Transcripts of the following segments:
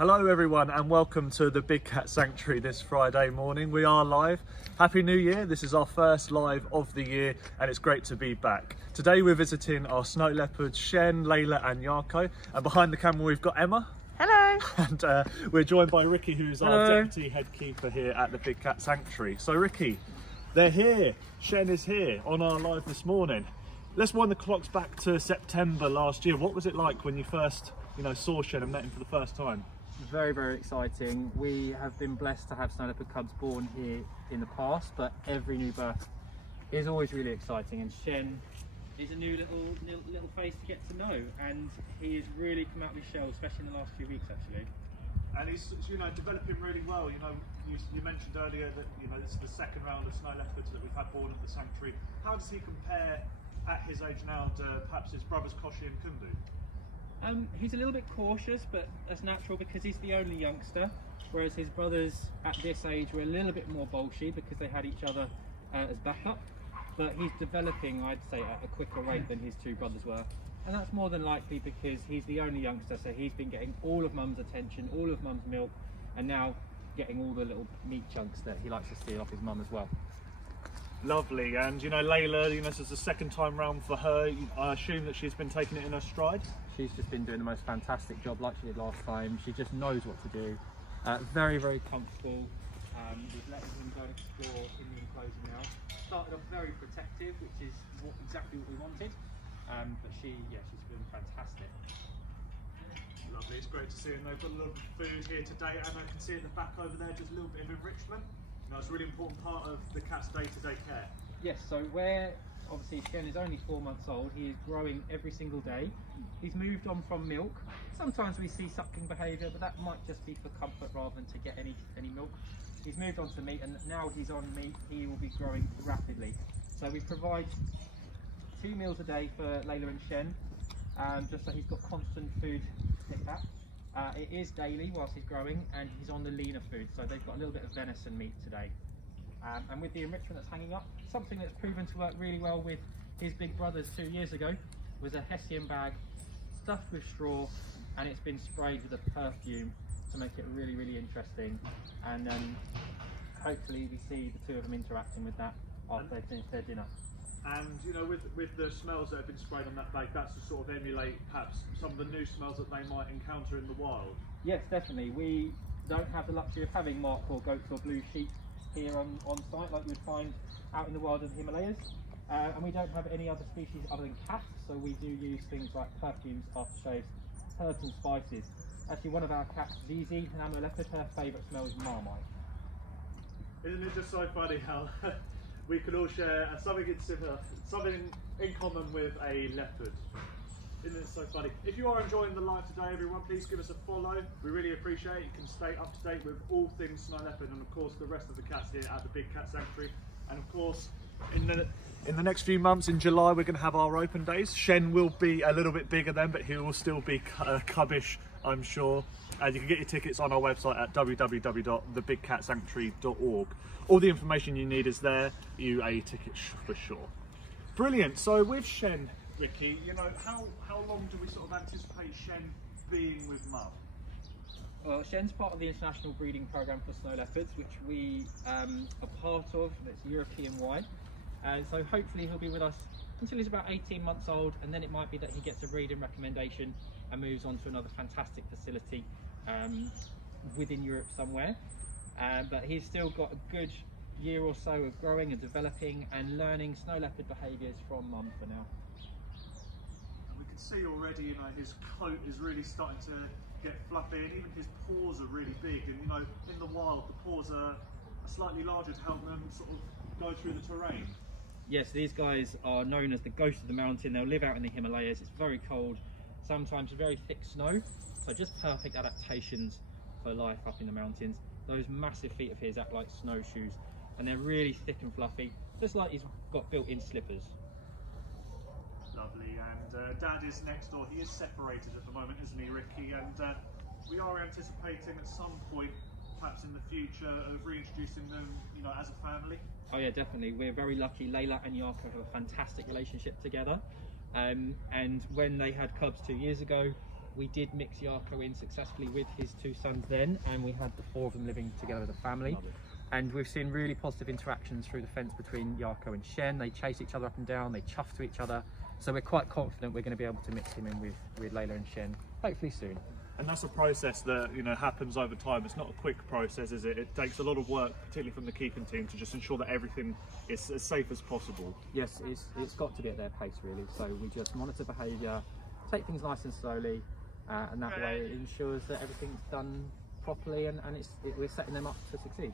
Hello everyone and welcome to the Big Cat Sanctuary this Friday morning. We are live. Happy New Year. This is our first live of the year and it's great to be back. Today we're visiting our snow leopards Shen, Layla and Yarko, and behind the camera we've got Emma. Hello. And we're joined by Ricky, who's Hello. our deputy head keeper here at the Big Cat Sanctuary. So Ricky, they're here. Shen is here on our live this morning. Let's wind the clocks back to September last year. What was it like when you first saw Shen and met him for the first time? Very, very exciting. We have been blessed to have snow leopard cubs born here in the past, but every new birth is always really exciting. And Shen is a new little face to get to know, and he has really come out of his shell, especially in the last few weeks, actually. And he's developing really well. You mentioned earlier that this is the second round of snow leopards that we've had born at the sanctuary. How does he compare at his age now to perhaps his brothers Koshi and Kundu? He's a little bit cautious, but that's natural because he's the only youngster, whereas his brothers at this age were a little bit more bolshy because they had each other as backup. But he's developing, I'd say, at a quicker rate than his two brothers were. And that's more than likely because he's the only youngster, so he's been getting all of mum's attention, all of mum's milk, and now getting all the little meat chunks that he likes to steal off his mum as well. Lovely. And Layla, this is the second time round for her. I assume that she's been taking it in her stride. She's just been doing the most fantastic job like she did last time. She just knows what to do. Very, very comfortable. We've let him go and explore in the enclosure now. Started off very protective, which is exactly what we wanted. But she's been fantastic. Lovely, it's great to see them. They've got a little bit of food here today, and I can see in the back over there just a little bit of enrichment. It's a really important part of the cat's day-to-day care. Yes, so where obviously Shen is only 4 months old, he is growing every single day. He's moved on from milk. Sometimes we see suckling behaviour, but that might just be for comfort rather than to get any milk. He's moved on to meat, and now he's on meat, he will be growing rapidly. So we provide 2 meals a day for Layla and Shen, just so he's got constant food to pick at. It is daily whilst he's growing, and he's on the leaner food, so they've got a little bit of venison meat today. And with the enrichment that's hanging up, something that's proven to work really well with his big brothers 2 years ago was a Hessian bag stuffed with straw, and it's been sprayed with a perfume to make it really, really interesting. And hopefully we see the two of them interacting with that after they've finished their dinner. And with the smells that have been sprayed on that bag, that's to sort of emulate perhaps some of the new smells that they might encounter in the wild. Yes, definitely. We don't have the luxury of having mark or goats or blue sheep here on site like you'd find out in the wild of the Himalayas. And we don't have any other species other than cats, so we do use things like perfumes, aftershaves, herbs and spices. Actually, one of our cats, Zizi, an Amur leopard, her favourite smell is Marmite. Isn't it just so funny how we could all share something in common with a leopard? Isn't it so funny? If you are enjoying the live today, everyone, please give us a follow. We really appreciate it. You can stay up to date with all things snow leopard and of course the rest of the cats here at the Big Cat Sanctuary. And of course, in the next few months, in July, we're going to have our open days. Shen will be a little bit bigger then, but he will still be cubbish, I'm sure. And you can get your tickets on our website at www.thebigcatsanctuary.org. All the information you need is there. UA tickets for sure. Brilliant. So with Shen, Ricky, how long do we sort of anticipate Shen being with Mum? Well, Shen's part of the international breeding program for snow leopards, which we are part of. It's European-wide. So hopefully he'll be with us until he's about 18 months old, and then it might be that he gets a breeding recommendation and moves on to another fantastic facility within Europe somewhere. But he's still got a good year or so of growing and developing and learning snow leopard behaviours from Mum for now. And we can see already, his coat is really starting to get fluffy, and even his paws are really big. And in the wild, the paws are slightly larger to help them sort of go through the terrain. Yes, these guys are known as the ghost of the mountain. They'll live out in the Himalayas. It's very cold, sometimes very thick snow, so just perfect adaptations for life up in the mountains. Those massive feet of his act like snowshoes, and they're really thick and fluffy, just like he's got built-in slippers. Lovely. And Dad is next door. He is separated at the moment, isn't he, Ricky? And we are anticipating at some point, perhaps in the future, of reintroducing them, as a family. Oh yeah, definitely. We're very lucky. Layla and Yarko have a fantastic relationship together. And when they had cubs 2 years ago, We did mix Yarko in successfully with his 2 sons then, and we had the 4 of them living together as a family. And we've seen really positive interactions through the fence between Yarko and Shen. They chase each other up and down, they chuff to each other. So we're quite confident we're going to be able to mix him in with Layla and Shen, hopefully soon. And that's a process that, you know, happens over time. It's not a quick process, is it? It takes a lot of work, particularly from the keeping team, to just ensure that everything is as safe as possible. Yes, it's got to be at their pace really. So we just monitor behaviour, take things nice and slowly, and that way it ensures that everything's done properly and we're setting them up to succeed.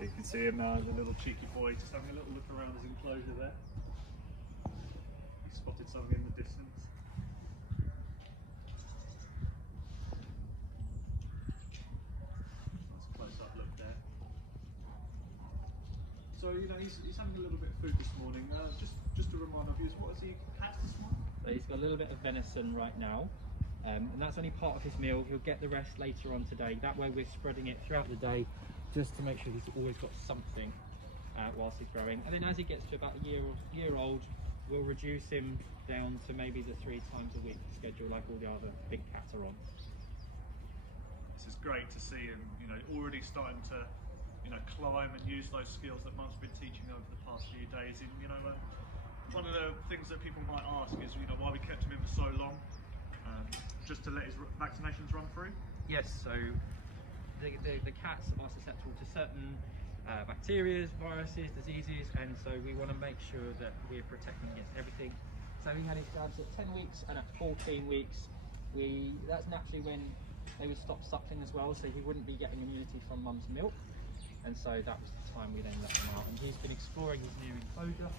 You can see him now, the little cheeky boy, just having a little look around his enclosure there. He spotted something in the distance. Nice close-up look there. So, you know, he's having a little bit of food this morning. Just to remind our viewers, what has he had this morning? So he's got a little bit of venison right now, and that's only part of his meal. He'll get the rest later on today. That way we're spreading it throughout the day, just to make sure he's always got something whilst he's growing. And then as he gets to about a year old, we'll reduce him down to maybe the 3 times a week schedule like all the other big cats are on. This is great to see him, you know, already starting to, you know, climb and use those skills that Mum's been teaching over the past few days. And, you know, one of the things that people might ask is, you know, why we kept him in for so long, just to let his vaccinations run through? Yes, so the cats are susceptible to certain bacteria, viruses, diseases, and so we want to make sure that we're protecting against everything. So he had his jabs at 10 weeks and at 14 weeks. That's naturally when they would stop suckling as well, so he wouldn't be getting immunity from mum's milk. And so that was the time we then let him out. And he's been exploring his new enclosure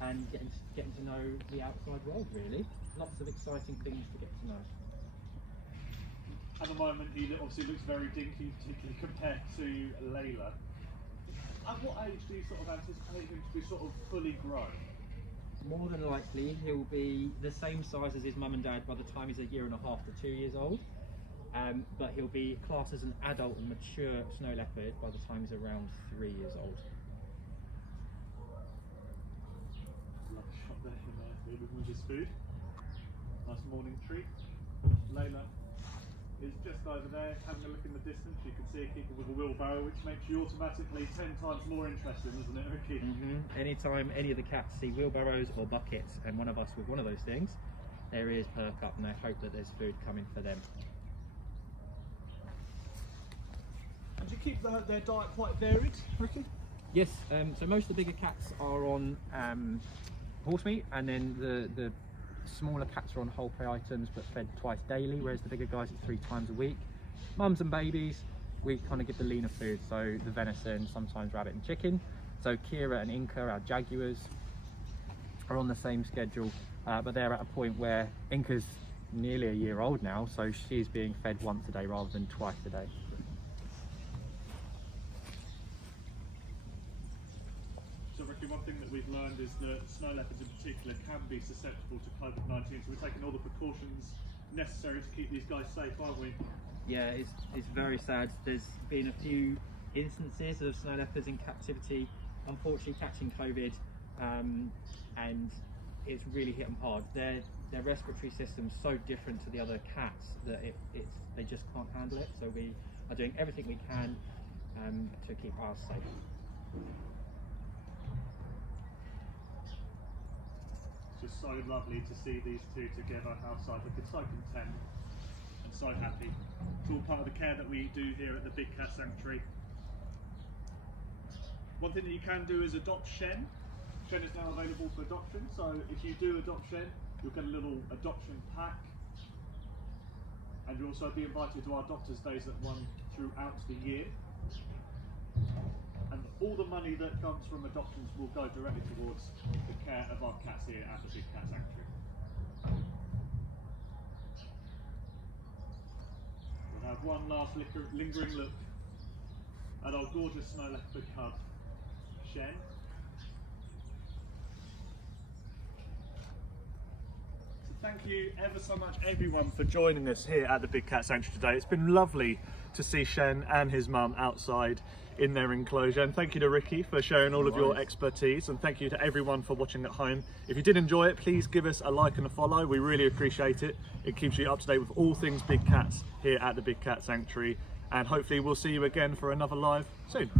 and getting to know the outside world really. Lots of exciting things to get to know. At the moment, he obviously looks very dinky, particularly compared to Layla. At what age do you sort of anticipate him to be sort of fully grown? More than likely, he'll be the same size as his mum and dad by the time he's 1.5 years to 2 years old. But he'll be classed as an adult and mature snow leopard by the time he's around 3 years old. Love a shot there, with his food. Nice morning treat. Layla is just over there, having a look in the distance. You can see a keeper with a wheelbarrow, which makes you automatically 10 times more interesting, isn't it, Ricky? Anytime any of the cats see wheelbarrows or buckets and one of us with one of those things, their ears perk up and they hope that there's food coming for them. And do you keep their diet quite varied, Ricky? Yes, so most of the bigger cats are on horse meat, and then the smaller cats are on whole prey items but fed twice daily, whereas the bigger guys are 3 times a week. Mums and babies, we kind of give the leaner food, so the venison, sometimes rabbit and chicken. So Kira and Inca, our jaguars, are on the same schedule, but they're at a point where Inca's nearly 1 year old now, so she's being fed once a day rather than twice a day. One thing that we've learned is that snow leopards in particular can be susceptible to COVID-19, so we're taking all the precautions necessary to keep these guys safe, aren't we? Yeah, it's very sad. There's been a few instances of snow leopards in captivity, unfortunately catching COVID, and it's really hit them hard. Their respiratory system's so different to the other cats that they just can't handle it, so we are doing everything we can to keep ours safe. Just so lovely to see these two together outside, looking so content and so happy. It's all part of the care that we do here at the Big Cat Sanctuary. One thing that you can do is adopt Shen. Shen is now available for adoption, so if you do adopt Shen, you'll get a little adoption pack, and you'll also be invited to our Doctors' Days that run throughout the year. And all the money that comes from adoptions will go directly towards the care of our cats here at the Big Cat Sanctuary. We'll have one last lingering look at our gorgeous snow leopard cub, Shen. So thank you ever so much everyone for joining us here at the Big Cat Sanctuary today. It's been lovely to see Shen and his mum outside in their enclosure. And thank you to Ricky for sharing all of your expertise, and thank you to everyone for watching at home. If you did enjoy it, please give us a like and a follow. We really appreciate it. It keeps you up to date with all things big cats here at the Big Cat Sanctuary, and hopefully we'll see you again for another live soon.